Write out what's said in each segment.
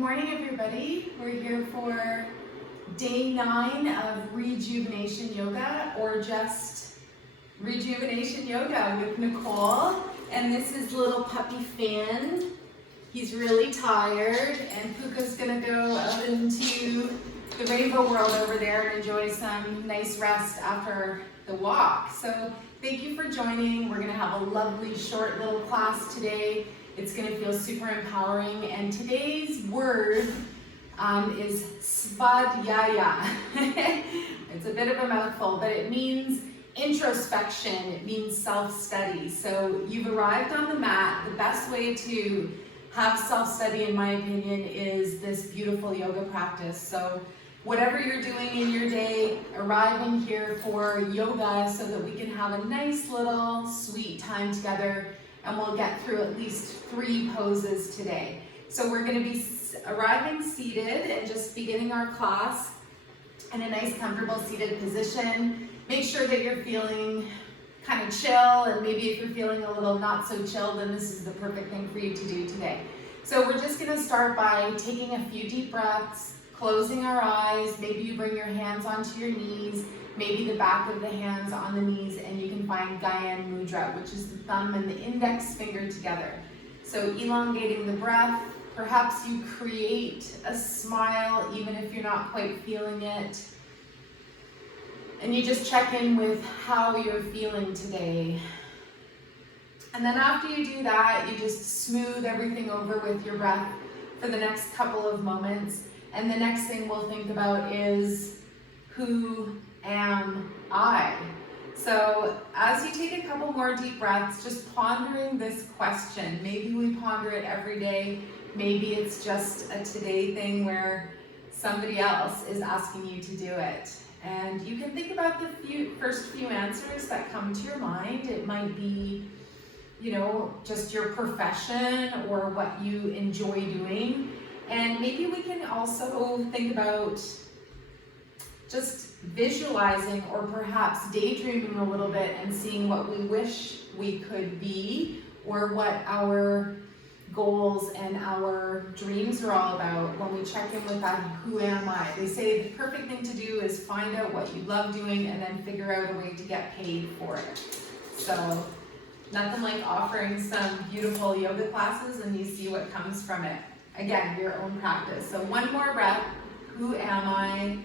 morning, everybody. We're here for day 9 of Rejuvenation Yoga, or just Rejuvenation Yoga with Nicole. And this is little puppy Finn. He's really tired, and Puka's gonna go out into the rainbow world over there and enjoy some nice rest after the walk. So thank you for joining. We're gonna have a lovely short little class today. It's gonna feel super empowering, and today's word is Svadyaya. It's a bit of a mouthful, but it means introspection, it means self-study. So you've arrived on the mat. The best way to have self-study, in my opinion, is this beautiful yoga practice. So whatever you're doing in your day, arriving here for yoga so that we can have a nice little sweet time together, and we'll get through at least 3 poses today. So we're going to be arriving seated and just beginning our class in a nice comfortable seated position. Make sure that you're feeling kind of chill, and maybe if you're feeling a little not so chill, then this is the perfect thing for you to do today. So we're just going to start by taking a few deep breaths, closing our eyes. Maybe you bring your hands onto your knees, maybe the back of the hands on the knees, and you can find Gyan Mudra, which is the thumb and the index finger together. So elongating the breath. Perhaps you create a smile even if you're not quite feeling it. And you just check in with how you're feeling today. And then after you do that, you just smooth everything over with your breath for the next couple of moments. And the next thing we'll think about is, who am I? So as you take a couple more deep breaths, just pondering this question. Maybe we ponder it every day. Maybe it's just a today thing where somebody else is asking you to do it. And you can think about the first few answers that come to your mind. It might be, just your profession or what you enjoy doing. And maybe we can also think about just visualizing or perhaps daydreaming a little bit and seeing what we wish we could be, or what our goals and our dreams are all about when we check in with that who am I. They say the perfect thing to do is find out what you love doing and then figure out a way to get paid for it. So nothing like offering some beautiful yoga classes and you see what comes from it. Again, your own practice. So one more breath. Who am I?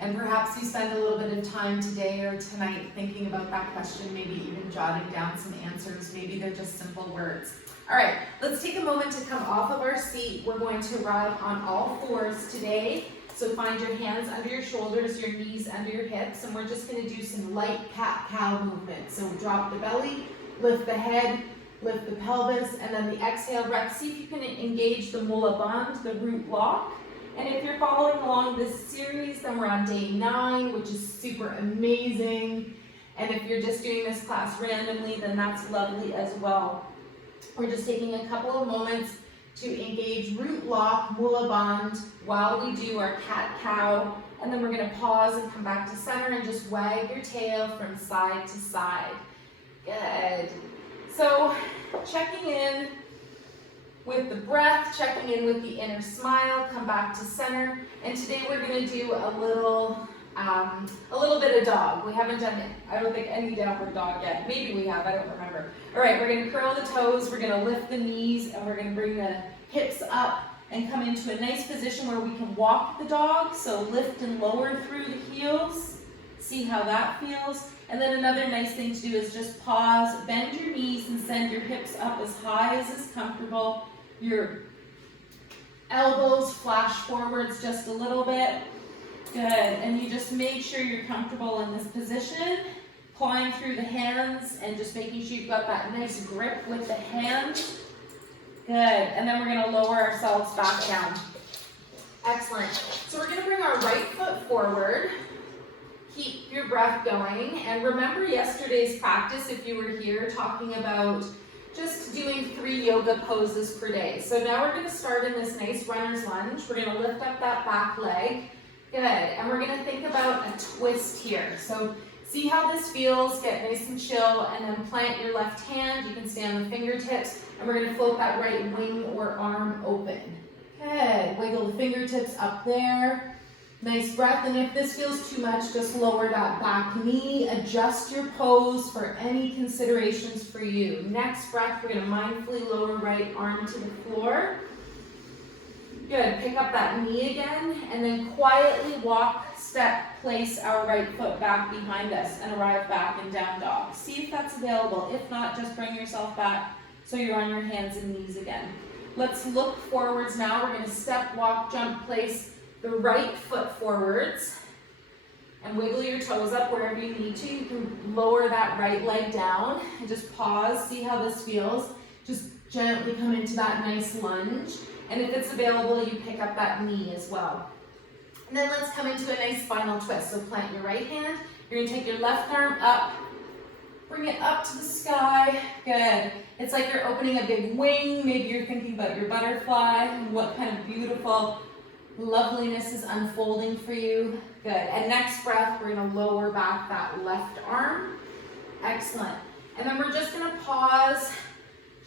And perhaps you spend a little bit of time today or tonight thinking about that question, maybe even jotting down some answers. Maybe they're just simple words. All right, let's take a moment to come off of our seat. We're going to arrive on all fours today. So find your hands under your shoulders, your knees under your hips, and we're just going to do some light cat-cow movement. So drop the belly, lift the head, lift the pelvis, and then the exhale breath. See if you can engage the Mula Bandh, the root lock. And if you're following along this series, then we're on day 9, which is super amazing. And if you're just doing this class randomly, then that's lovely as well. We're just taking a couple of moments to engage root lock, Mula Bandh, while we do our cat-cow. And then we're going to pause and come back to center and just wag your tail from side to side. Good. So checking in with the breath, checking in with the inner smile, come back to center. And today we're going to do a little bit of dog. We haven't done it, I don't think, any downward dog yet. Maybe we have, I don't remember. All right, we're going to curl the toes, we're going to lift the knees, and we're going to bring the hips up and come into a nice position where we can walk the dog. So lift and lower through the heels. See how that feels. And then another nice thing to do is just pause, bend your knees, and send your hips up as high as is comfortable. Your elbows flash forwards just a little bit. Good, and you just make sure you're comfortable in this position. Clawing through the hands and just making sure you've got that nice grip with the hands. Good, and then we're going to lower ourselves back down. Excellent. So we're going to bring our right foot forward. Keep your breath going. And remember yesterday's practice, if you were here, talking about just doing 3 yoga poses per day. So now we're going to start in this nice runner's lunge. We're going to lift up that back leg. Good, and we're going to think about a twist here. So see how this feels, get nice and chill, and then plant your left hand. You can stay on the fingertips, and we're going to float that right wing or arm open. Good. Wiggle the fingertips up there. Nice breath. And if this feels too much, just lower that back knee. Adjust your pose for any considerations for you. Next breath, we're going to mindfully lower right arm to the floor. Good. Pick up that knee again, and then quietly walk, step, place our right foot back behind us and arrive back in down dog. See if that's available. If not, just bring yourself back so you're on your hands and knees again. Let's look forwards now. We're going to step, walk, jump, place the right foot forwards and wiggle your toes up wherever you need to. You can lower that right leg down and just pause, see how this feels. Just gently come into that nice lunge. And if it's available, you pick up that knee as well. And then let's come into a nice spinal twist. So plant your right hand. You're going to take your left arm up. Bring it up to the sky. Good. It's like you're opening a big wing. Maybe you're thinking about your butterfly and what kind of beautiful loveliness is unfolding for you. Good. And next breath, we're going to lower back that left arm. Excellent. And then we're just going to pause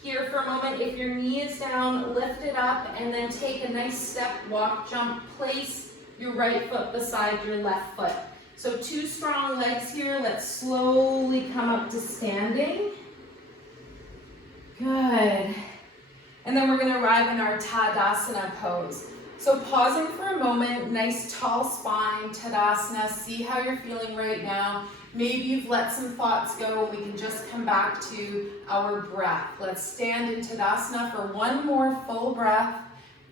here for a moment. If your knee is down, lift it up and then take a nice step, walk, jump, place your right foot beside your left foot. So 2 strong legs here. Let's slowly come up to standing. Good. And then we're going to arrive in our Tadasana pose. So pausing for a moment, nice tall spine, Tadasana. See how you're feeling right now. Maybe you've let some thoughts go and we can just come back to our breath. Let's stand in Tadasana for one more full breath.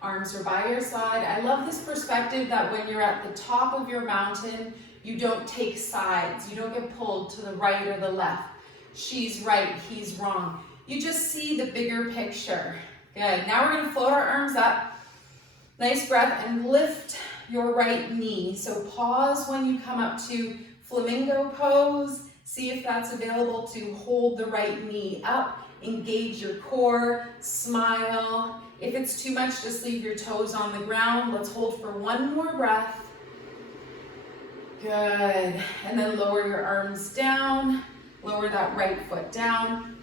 Arms are by your side. I love this perspective that when you're at the top of your mountain, you don't take sides. You don't get pulled to the right or the left. She's right, he's wrong. You just see the bigger picture. Good. Now we're going to float our arms up. Nice breath and lift your right knee. So pause when you come up to flamingo pose. See if that's available to hold the right knee up. Engage your core. Smile. If it's too much, just leave your toes on the ground. Let's hold for one more breath. Good. And then lower your arms down. Lower that right foot down.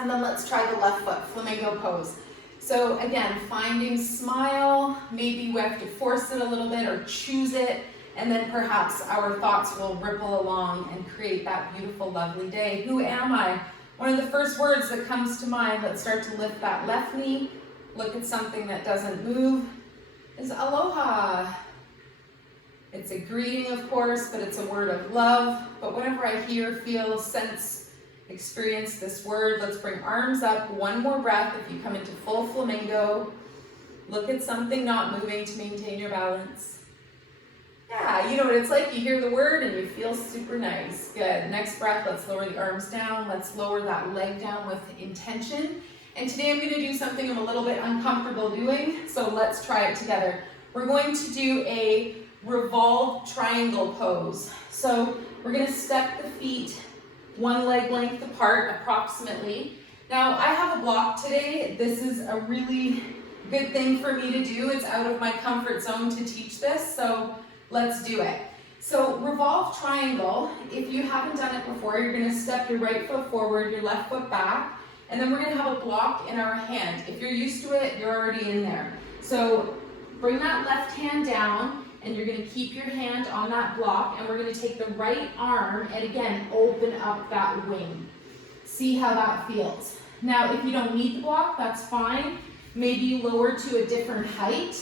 And then let's try the left foot, flamingo pose. So again, finding smile. Maybe we have to force it a little bit or choose it. And then perhaps our thoughts will ripple along and create that beautiful, lovely day. Who am I? One of the first words that comes to mind, let's start to lift that left knee. Look at something that doesn't move, is aloha. It's a greeting, of course, but it's a word of love. But whenever I hear, feel, sense, experience this word, let's bring arms up. One more breath. If you come into full flamingo, look at something not moving to maintain your balance. Yeah, you know what it's like. You hear the word and you feel super nice. Good. Next breath, let's lower the arms down. Let's lower that leg down with intention. And today I'm going to do something I'm a little bit uncomfortable doing, so let's try it together. We're going to do a Revolve Triangle pose. So we're going to step the feet one leg length apart approximately. Now I have a block today. This is a really good thing for me to do. It's out of my comfort zone to teach this, so let's do it. So Revolve Triangle, if you haven't done it before, you're going to step your right foot forward, your left foot back, and then we're going to have a block in our hand. If you're used to it, you're already in there. So bring that left hand down, and you're going to keep your hand on that block, and we're going to take the right arm and again open up that wing. See how that feels. Now if you don't need the block, that's fine. Maybe you lower to a different height.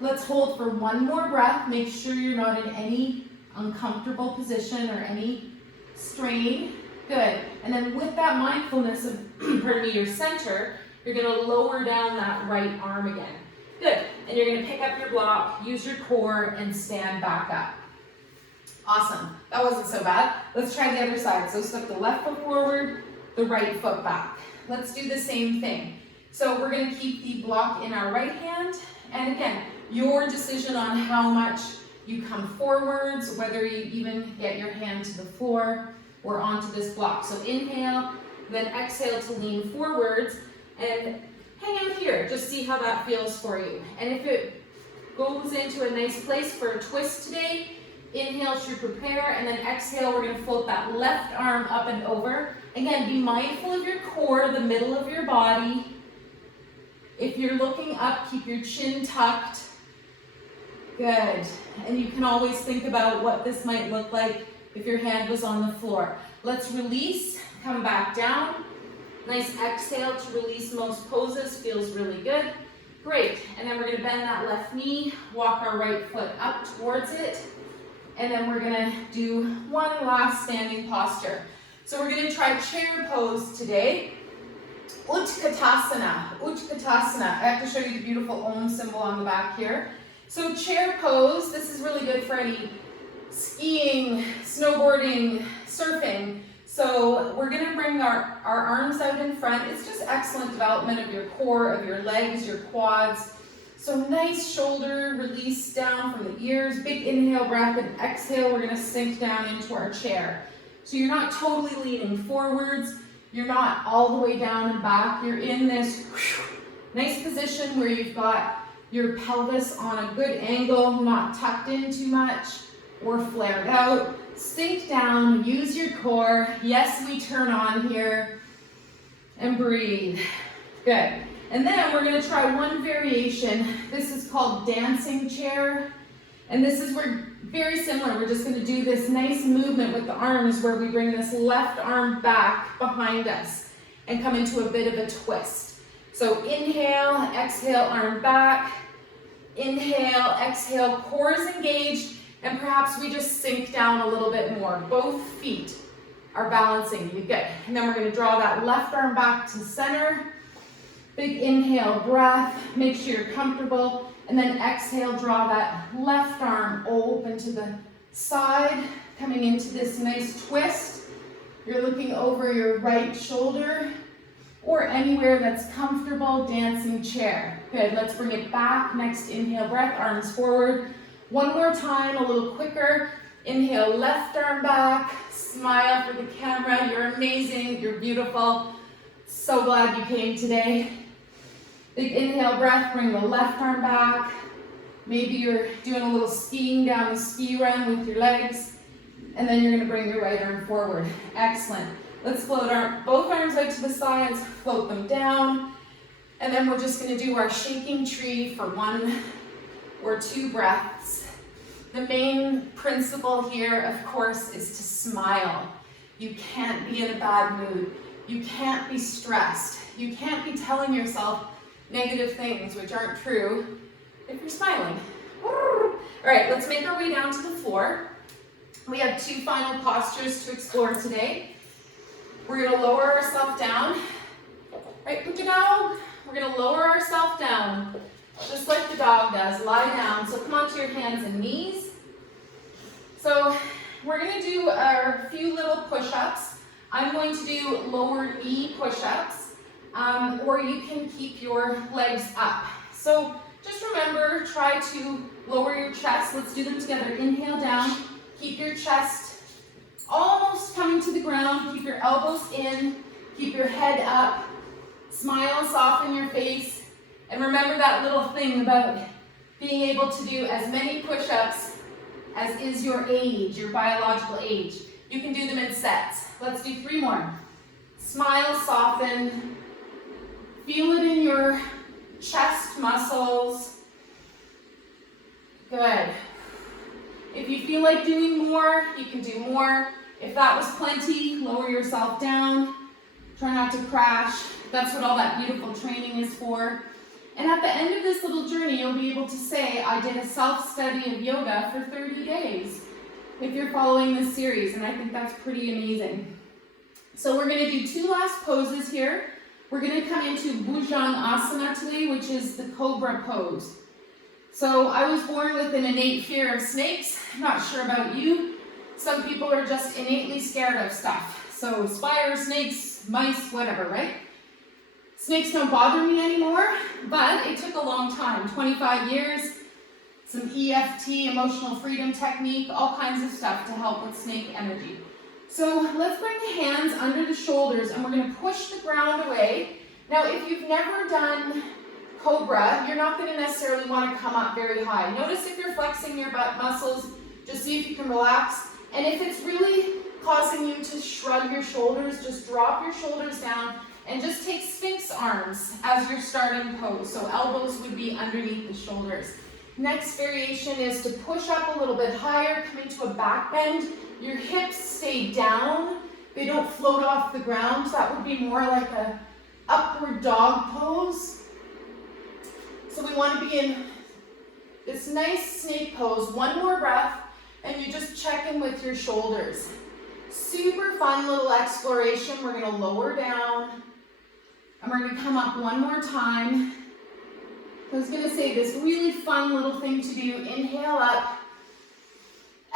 Let's hold for one more breath. Make sure you're not in any uncomfortable position or any strain. Good. And then with that mindfulness of, pardon me, your center, you're going to lower down that right arm again. Good. And you're going to pick up your block, use your core, and stand back up. Awesome. That wasn't so bad. Let's try the other side. So step the left foot forward, the right foot back. Let's do the same thing. So we're going to keep the block in our right hand. And again, your decision on how much you come forwards, whether you even get your hand to the floor or onto this block. So inhale, then exhale to lean forwards and hang out here. Just see how that feels for you. And if it goes into a nice place for a twist today, inhale to prepare, and then exhale, we're going to float that left arm up and over. Again, be mindful of your core, the middle of your body. If you're looking up, keep your chin tucked. Good. And you can always think about what this might look like if your hand was on the floor. Let's release, come back down. Nice exhale to release most poses, feels really good. Great, and then we're gonna bend that left knee, walk our right foot up towards it, and then we're gonna do one last standing posture. So we're gonna try chair pose today. Utkatasana, Utkatasana. I have to show you the beautiful Om symbol on the back here. So chair pose, this is really good for any skiing, snowboarding, surfing. So we're gonna bring our arms out in front. It's just excellent development of your core, of your legs, your quads. So nice shoulder release down from the ears. Big inhale breath and exhale, we're gonna sink down into our chair. So you're not totally leaning forwards. You're not all the way down and back. You're in this nice position where you've got your pelvis on a good angle, not tucked in too much or flared out. Sink down, use your core. Yes, we turn on here and breathe. Good. And then we're gonna try one variation. This is called dancing chair. And this is where, very similar, we're just gonna do this nice movement with the arms where we bring this left arm back behind us and come into a bit of a twist. So inhale, exhale, arm back. Inhale, exhale, core is engaged, and perhaps we just sink down a little bit more. Both feet are balancing, you good. And then we're gonna draw that left arm back to center. Big inhale, breath, make sure you're comfortable. And then exhale, draw that left arm open to the side, coming into this nice twist. You're looking over your right shoulder or anywhere that's comfortable, dancing chair. Good, let's bring it back. Next inhale, breath, arms forward. One more time, a little quicker. Inhale, left arm back. Smile for the camera. You're amazing, you're beautiful. So glad you came today. Big inhale breath, bring the left arm back. Maybe you're doing a little skiing down the ski run with your legs. And then you're gonna bring your right arm forward. Excellent. Let's float both arms out to the sides, float them down. And then we're just gonna do our shaking tree for 1 or 2 breaths. The main principle here, of course, is to smile. You can't be in a bad mood. You can't be stressed. You can't be telling yourself negative things which aren't true if you're smiling. All right, let's make our way down to the floor. We have 2 final postures to explore today. We're gonna lower ourselves down. Right, put your dog. We're gonna lower ourselves down, just like the dog does, lie down. So come onto your hands and knees. So we're gonna do our few little push-ups. I'm going to do lower knee push-ups. Or you can keep your legs up. So just remember, try to lower your chest. Let's do them together. Inhale down, keep your chest almost coming to the ground. Keep your elbows in, keep your head up. Smile, soften your face. And remember that little thing about being able to do as many push-ups as is your age, your biological age. You can do them in sets. Let's do 3 more. Smile, soften. Feel it in your chest muscles. Good. If you feel like doing more, you can do more. If that was plenty, lower yourself down. Try not to crash. That's what all that beautiful training is for. And at the end of this little journey, you'll be able to say, I did a self-study of yoga for 30 days if you're following this series, and I think that's pretty amazing. So we're gonna do 2 last poses here. We're gonna come into Bhujangasana today, which is the cobra pose. So I was born with an innate fear of snakes. I'm not sure about you. Some people are just innately scared of stuff. So spiders, snakes, mice, whatever, right? Snakes don't bother me anymore, but it took a long time, 25 years, some EFT, emotional freedom technique, all kinds of stuff to help with snake energy. So let's bring the hands under the shoulders and we're gonna push the ground away. Now, if you've never done cobra, you're not gonna necessarily wanna come up very high. Notice if you're flexing your butt muscles, just see if you can relax. And if it's really causing you to shrug your shoulders, just drop your shoulders down And just take Sphinx arms as your starting pose. So elbows would be underneath the shoulders. Next variation is to push up a little bit higher, come into a back bend. Your hips stay down. They don't float off the ground. So that would be more like a upward dog pose. So we want to be in this nice snake pose. One more breath, and you just check in with your shoulders. Super fun little exploration. We're going to lower down, and we're going to come up one more time. I was going to say this really fun little thing to do. Inhale up,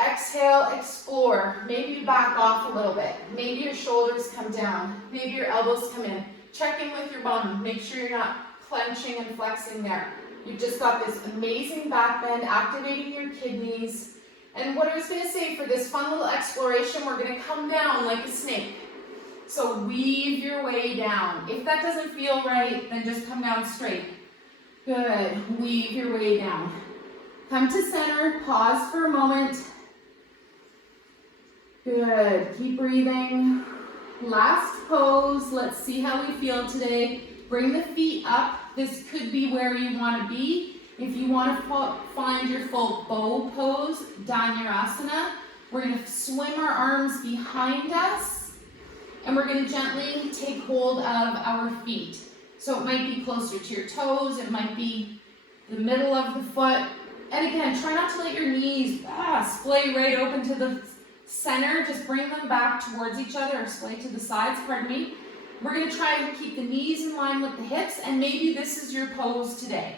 exhale, explore. Maybe you back off a little bit. Maybe your shoulders come down. Maybe your elbows come in. Check in with your bum. Make sure you're not clenching and flexing there. You've just got this amazing back bend, activating your kidneys. And what I was going to say, for this fun little exploration, we're going to come down like a snake. So weave your way down. If that doesn't feel right, then just come down straight. Good. Weave your way down. Come to center. Pause for a moment. Good. Keep breathing. Last pose. Let's see how we feel today. Bring the feet up. This could be where you want to be. If you want to find your full bow pose, Dhanurasana, we're going to swim our arms behind us, and we're going to gently take hold of our feet. So it might be closer to your toes, it might be the middle of the foot. And again, try not to let your knees splay right open to the center. Just bring them back towards each other, or splay to the sides, pardon me. We're going to try and keep the knees in line with the hips, and maybe this is your pose today.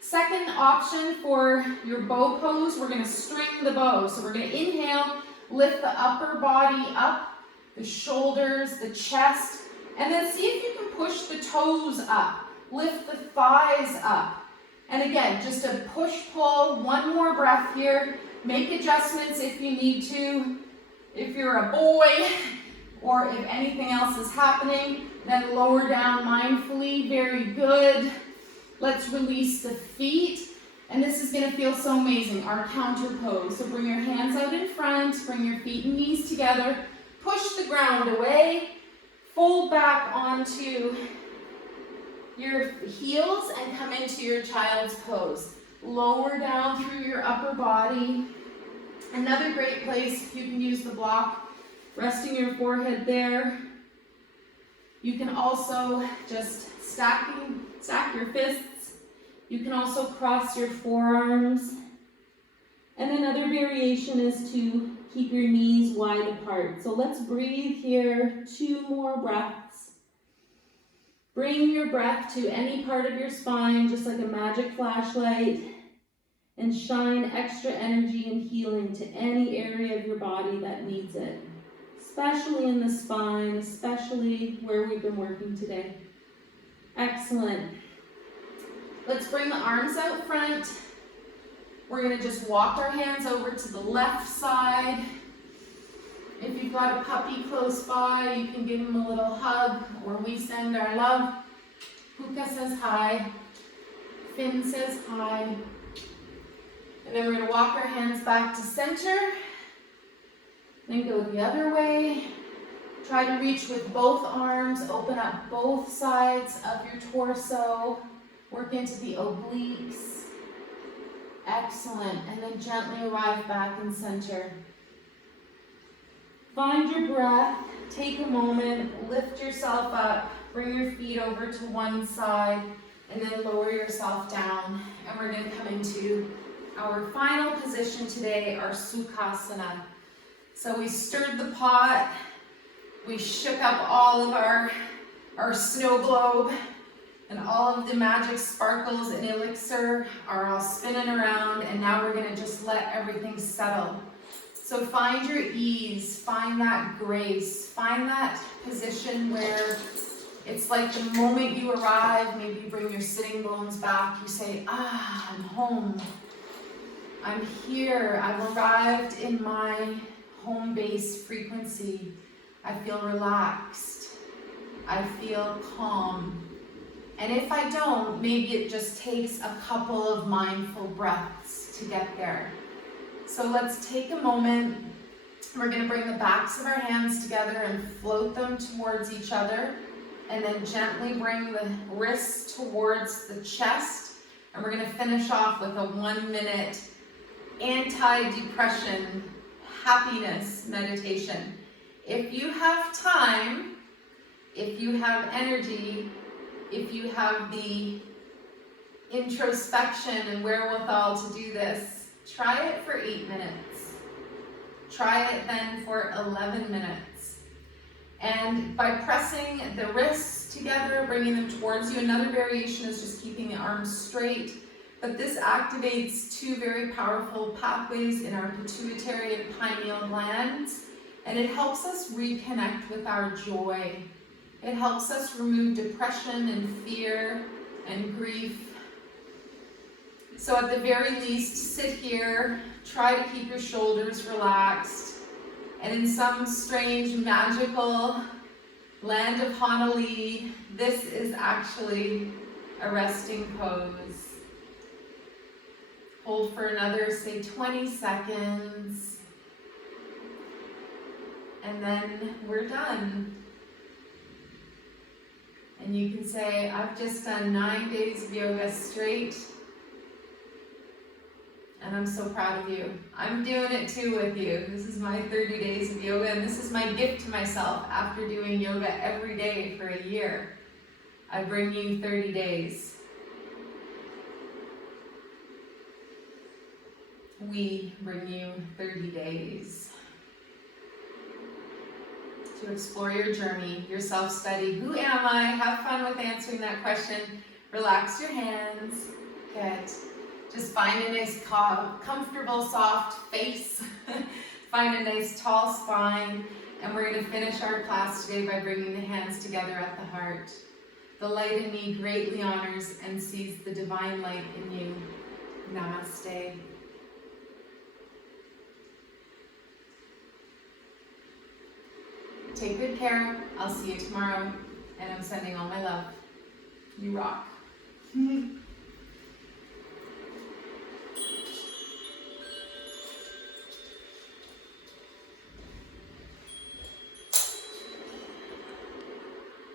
Second option for your bow pose, we're going to string the bow. So we're going to inhale, lift the upper body up, the shoulders, the chest, and then see if you can push the toes up, lift the thighs up. And again, just a push-pull, one more breath here. Make adjustments if you need to. If you're a boy, or if anything else is happening, then lower down mindfully. Very good. Let's release the feet. And this is going to feel so amazing, our counter pose. So bring your hands out in front, bring your feet and knees together, push the ground away, fold back onto your heels and come into your child's pose. Lower down through your upper body. Another great place, you can use the block, resting your forehead there. You can also just stack your fists. You can also cross your forearms. And another variation is to keep your knees wide apart. So let's breathe here, 2 more breaths. Bring your breath to any part of your spine, just like a magic flashlight, and shine extra energy and healing to any area of your body that needs it, especially in the spine, especially where we've been working today. Excellent. Let's bring the arms out front. We're going to just walk our hands over to the left side. If you've got a puppy close by, you can give him a little hug, or we send our love. Puka says hi. Finn says hi. And then we're going to walk our hands back to center. Then go the other way. Try to reach with both arms. Open up both sides of your torso. Work into the obliques. Excellent. And then gently arrive back in center. Find your breath. Take a moment. Lift yourself up. Bring your feet over to one side. And then lower yourself down. And we're going to come into our final position today, our Sukhasana. So we stirred the pot. We shook up all of our snow globe. And all of the magic sparkles and elixir are all spinning around, and now we're going to just let everything settle. So find your ease, find that grace, find that position where it's like the moment you arrive, maybe you bring your sitting bones back, you say, I'm home. I'm here. I've arrived in my home-based frequency. I feel relaxed. I feel calm. And if I don't, maybe it just takes a couple of mindful breaths to get there. So let's take a moment. We're going to bring the backs of our hands together and float them towards each other. And then gently bring the wrists towards the chest. And we're going to finish off with a 1-minute anti-depression happiness meditation. If you have time, if you have energy, if you have the introspection and wherewithal to do this, try it for 8 minutes. Try it then for 11 minutes. And by pressing the wrists together, bringing them towards you, another variation is just keeping the arms straight. But this activates two very powerful pathways in our pituitary and pineal glands. And it helps us reconnect with our joy. It helps us remove depression and fear and grief. So at the very least, sit here, try to keep your shoulders relaxed, and in some strange, magical land of Honolulu, this is actually a resting pose. Hold for another, say, 20 seconds, and then we're done. And you can say, I've just done 9 days of yoga straight, and I'm so proud of you. I'm doing it too with you. This is my 30 days of yoga, and this is my gift to myself after doing yoga every day for a year. I bring you 30 days. We bring you 30 days to explore your journey, your self-study. Who am I? Have fun with answering that question. Relax your hands. Good. Just find a nice, comfortable, soft face. Find a nice, tall spine. And we're going to finish our class today by bringing the hands together at the heart. The light in me greatly honors and sees the divine light in you. Namaste. Take good care. I'll see you tomorrow. And I'm sending all my love. You rock.